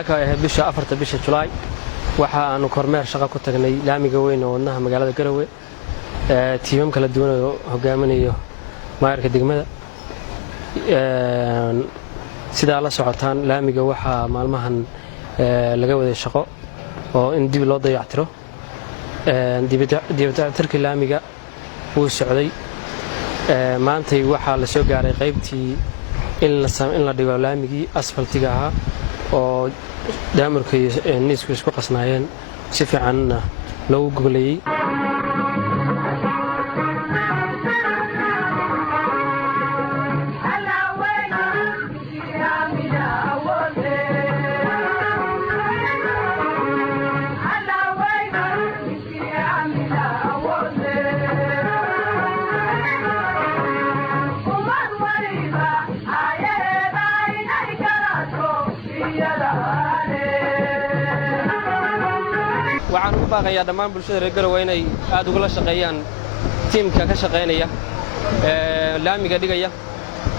saaka ay bisha 4 bisha July waxa aanu kormeer shaqo ku tagnay laamiga weyn oo wadnaha magaalada Garowe tiimam kala duwan oo hogaaminayo maayarka degmada sida la socotaan laamiga waxa maalmahan laga waday shaqo oo in dib loo dayactiro dib laamiga uu socday maantay waxa la soo gaaray qaybtii in la dhigo laamigii asfaltiga ahaa oo daamirka iyo niisku isku qasnaayeen si fiican loo goglayay waxaan u baaqayaa dhammaan bulshada reer Garowe inay aad uga shaqeeyaan tiimka ka shaqeynaya laamiga dhigaya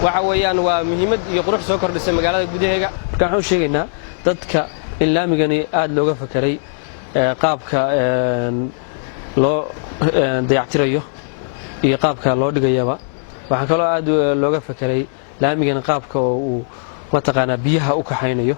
waxa weeyaan waa muhiimad iyo qurux soo kordhisay magaalada gudaheega marka waxaan sheegaynaa dadka in laamigani aad looga fakaray qaabka loo dayactirayo iyo qaabka loo dhigayaba waxaan kaloo aad looga fakaray laamigan qaabka uu mataqaana biyaha u kaxaynayo